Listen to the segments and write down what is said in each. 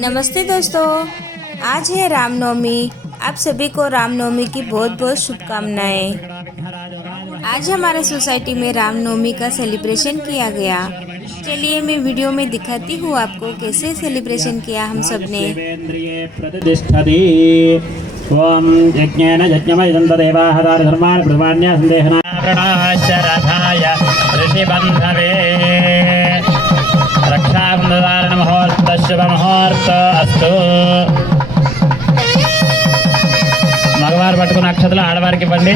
नमस्ते दोस्तों, आज है रामनवमी। आप सभी को रामनवमी की बहुत बहुत शुभकामनाएं। आज हमारे सोसाइटी में रामनवमी का सेलिब्रेशन किया गया। चलिए मैं वीडियो में दिखाती हूँ आपको कैसे सेलिब्रेशन किया हम सब ने। ओम यज्ञेन यज्ञमयं तदेवाः धर्मान् प्रमाण्य संदेहनाशरथाय ऋषिबन्धवे रक्षाबन्धधारण मुहूर्त शुभ मुहूर्त अस्तु। मगवार पట్టుకున్న అక్షతలు ఆడవారికి ఇవ్వండి।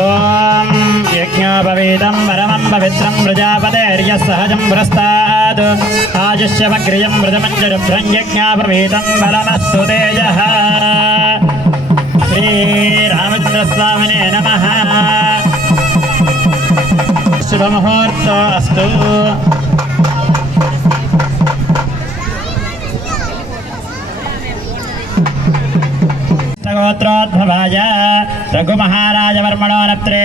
ओम यज्ञोपवीतं परमं पवित्रं प्रजापतेर्यः सहजं पुरस्ताद् आजुष्यमग्रियं व्रतमञ्जरुभ्रं यज्ञोपवीतं परमस्तु तेजः। श्रीरामचन्द्रस्वामिने नमः। शुभमुहूर्त अस्तु। गोत्रोद्भवाय रघुमहाराजवर्मणो नप्त्रे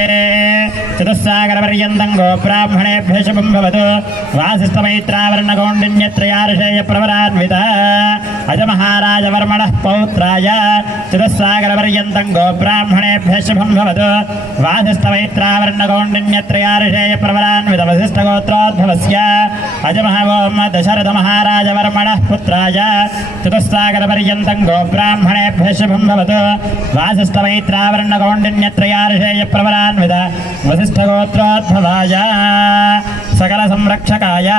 चतुस्सागरपर्यन्तं गोब्राह्मणेभ्यः शुभं भवतु। वासिष्ठमैत्रावरणकौण्डिन्यत्रयार्षेयप्रवरान्विता अजमहाराजवर्मणः पौत्राय चतुस्सागरपर्यन्तं गोब्राह्मणेभ्यः शुभं भवतु। वासिष्ठमैत्रावरणकौण्डिन्यत्रयार्षेयप्रवरान्वित वसिष्ठगोत्रोद्भवस्य अजमहागोम दशरथमहाराजवर्मणः पुत्राय चतुस्सागरपर्यन्तं गोब्राह्मणेभ्यः शुभं भवतु। वासिष्ठमैत्रावरणकौण्डिन्यत्रयार्षेयप्रवरान्वित वसिष्ठगोत्रोद्भवाय सकल संरक्षकाय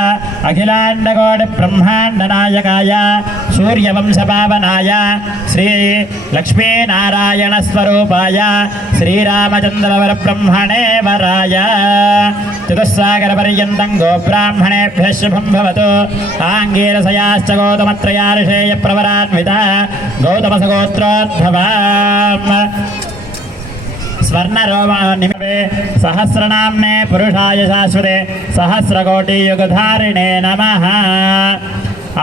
अखिलाण्डकोटिब्रह्माण्डनायकाय सूर्यवंशपावनाय श्री लक्ष्मीनारायणस्वरूपाय श्रीरामचन्द्रवरब्रह्मणे वराय चतुस्सागरपर्यन्तं गोब्राह्मणेभ्यः शुभं भवतु। आङ्गीरसयाश्च गौतमत्रयार्षेयप्रवरान्वित गौतमसगोत्रोद्भवा स्वर्णरोमनिमिषे सहस्रनाम्ने पुरुषाय शाश्वते सहस्रकोटियुगधारिणे नमः।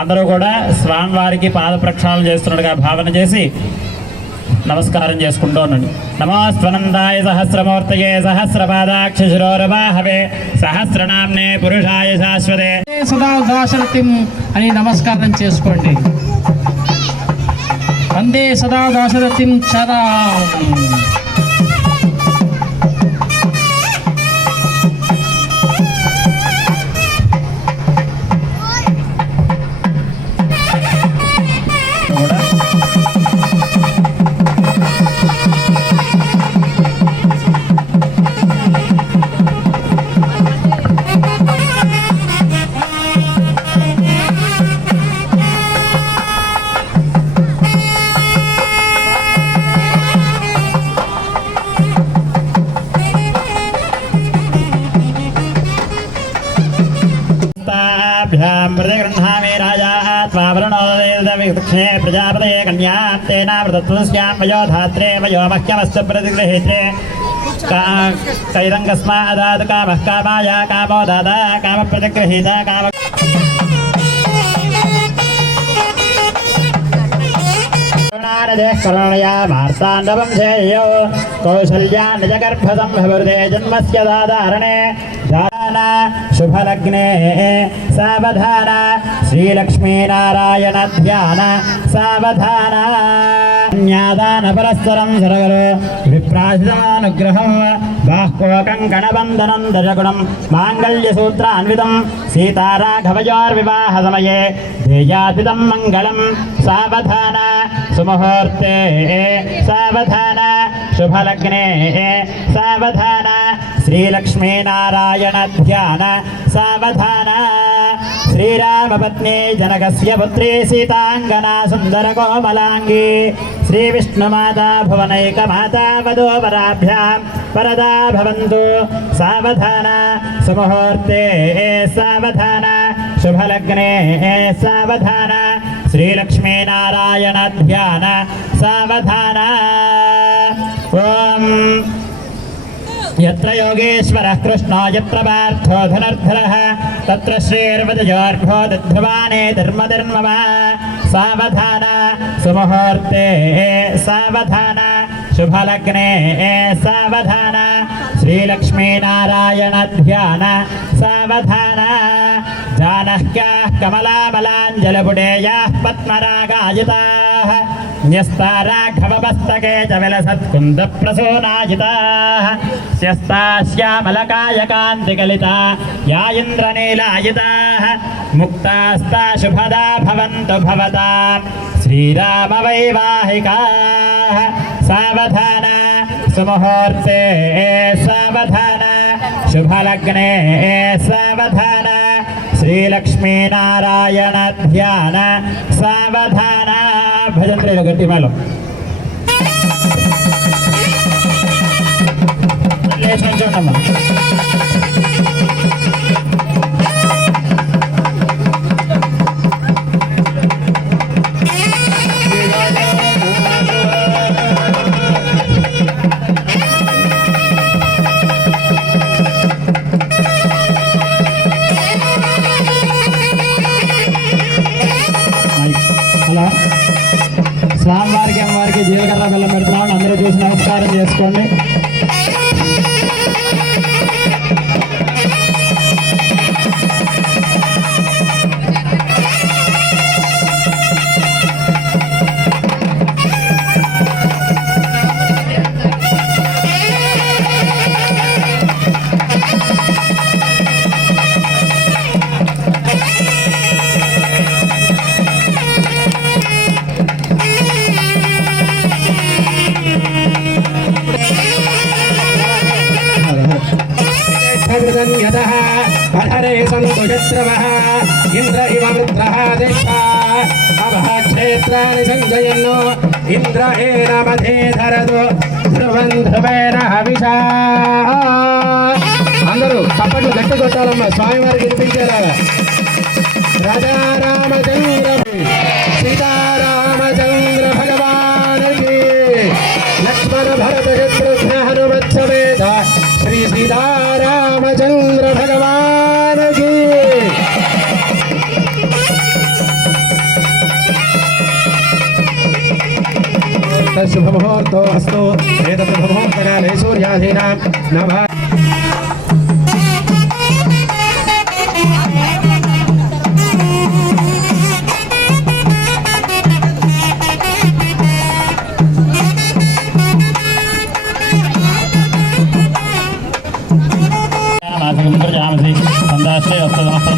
అందరూ కూడా స్వామివారికి పాద ప్రక్షాళన చేస్తున్నట్టుగా భావన చేసి నమస్కారం చేసుకుంటూ ఉండండి। నమోస్త్వనందాయ సహస్రమూర్తయే సహస్రపాదాక్ష శిరోరవాహవే సహస్రనామ్నే పురుషాయ శాశ్వతే సదా దాశరథిం అని నమస్కారం చేసుకోండి। వందే సదా దాశరథిం చరా। गृह्णामि राजा त्वावरुणोदक्षिणे प्रजापतये कन्या तेनावृतत्वस्यां वयोधात्रे वयो मह्यमस्तु प्रतिगृहीत्रे कैरङ्गस्मादात् कामः कामाय कामो दाता कामप्रतिगृहीता काम करुणया मार्ताण्डवं सेयो कौसल्या निजगर्भसम्भवृते जन्मस्य दाधारणे धाना शुभलग्ने सावधान श्रीलक्ष्मीनारायण ध्यान सावधान न्यादान परस्परं सरगरो विप्रासितानुग्रहं बाह्कोकङ्कणबन्धनं दशगुणं माङ्गल्यसूत्रान्वितं सीताराघवयोर्विवाहसमये ध्येयाद्वितं मङ्गलं सावधान सुमुहूर्ते सावधान शुभलग्ने सावधान श्रीलक्ष्मीनारायण ध्यान सावधान श्रीरामपत्नी जनकस्य पुत्री सीतांगना सुंदर कोमलांगी श्रीविष्णुमाता भुवनैकमाता वधूवराभ्यां वरदा भवन्तु सावधान सुमुहूर्ते सावधान शुभलग्ने सावधान श्रीलक्ष्मीनारायण ध्यान सावधान। ओम यत्र योगेश्वरः कृष्णो यत्र पार्थो धनुर्धरः तत्र श्रीर्वजयोर्भो दध्वाने धर्मधर्मः सावधान सुमुहूर्ते सावधान शुभलग्ने सावधान श्रीलक्ष्मीनारायण ध्यान सावधान जानह्याः कमलामलाञ्जलपुटेयाः पद्मरागायिताः न्यस्ताराघवमस्तके च विलसत्कुन्दप्रसूनायिताः स्यस्ता श्यामलकायकान्तिकलिता या इन्द्रनीलायिताः मुक्तास्ता शुभदा भवन्तु भवतां श्रीरामवैवाहिकाः सावधान सुमुहूर्ते सावधान शुभलग्ने सावधान श्रीलक्ष्मीनारायण ध्यान सावधान भजन्त्रीलो गट्टी मेलो लेच निल्चोंडम्मा అలా స్వామివారికి అమ్మవారికి జీలకర్ర బెల్లం పెడుతున్నాం. అందరూ చూసి నమస్కారం చేసుకోండి. अधरे सन्तुषत्रवः इंद्र इव वृत्रः दिष्टा अभक्षेत्राणि सञ्जयन्नो इंद्र एनमधे धरतु ध्रुवं ध्रुवेण हविषा అందరూ చప్పట్లు గట్టి కొట్టాలమ్మా స్వామివారికి వినిపించేలాగా రాజా రామచంద్ర సీతారామచంద్ర భగవానికి లక్ష్మణ భరత శత్రుఘ్న హనుమత్ సమేత श्री सीतारामचंद्र भगवान की शुभ मुहूर्तो अस्तु एतत् शुभ मुहूर्तकाले सूर्यादीनां नभः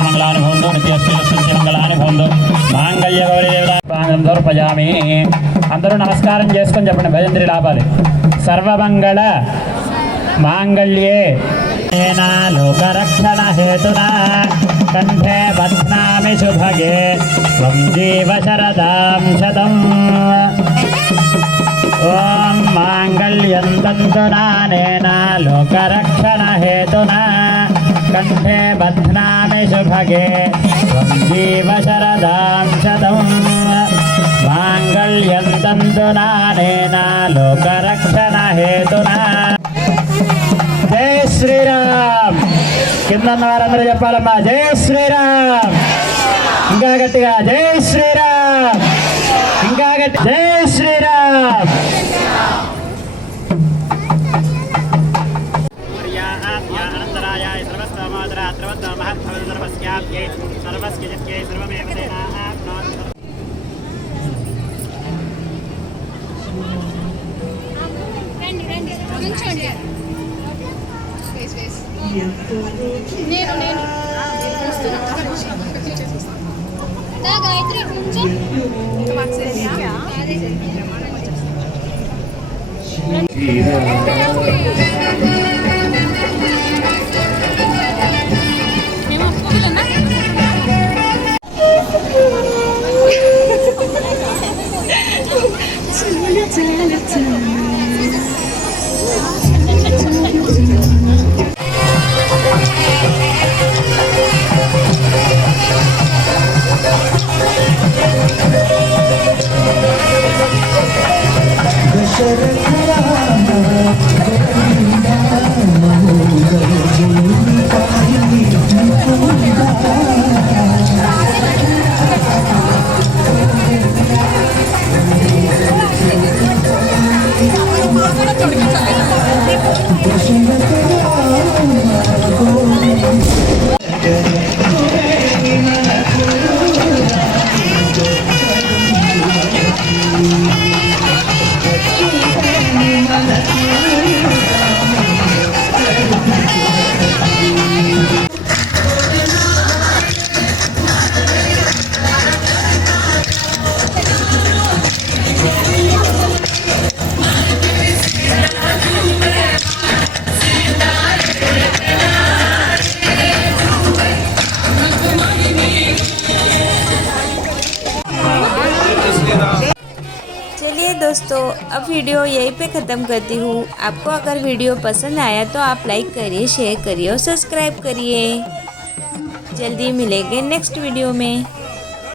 मंगलानि भवन्तु नित्यस्य मंगलानि भवन्तु मांगल्य गौरी देवता समर्पयामि. అందరూ నమస్కారం చేసుకొని చెప్పండి. భజంత్రి లాభాలు సర్వమంగళ మాంగళ్యే లోకరక్షణ హేతునా కంఠే బధ్నామి శుభగే త్వం జీవ శరదాం శతం. ఓం మాంగళ్యం తంతునానేన లోకరక్షణ హేతునా కంఠే బధ్నామి శుభగే త్వం జీవ శరదాం శతం. మాంగళ్యం తంతునానేన లోకరక్షణ హేతునా. జై శ్రీరామ్. కింద వారందరూ చెప్పాలమ్మా జై శ్రీరామ్. ఇంకా గట్టిగా జై శ్రీరామ్. ఇంకా గట్టి జై శ్రీరామ్. गायत्री चलिए दोस्तों, अब वीडियो यहीं पे ख़त्म करती हूँ। आपको अगर वीडियो पसंद आया तो आप लाइक करिए, शेयर करिए और सब्सक्राइब करिए। जल्दी मिलेंगे नेक्स्ट वीडियो में।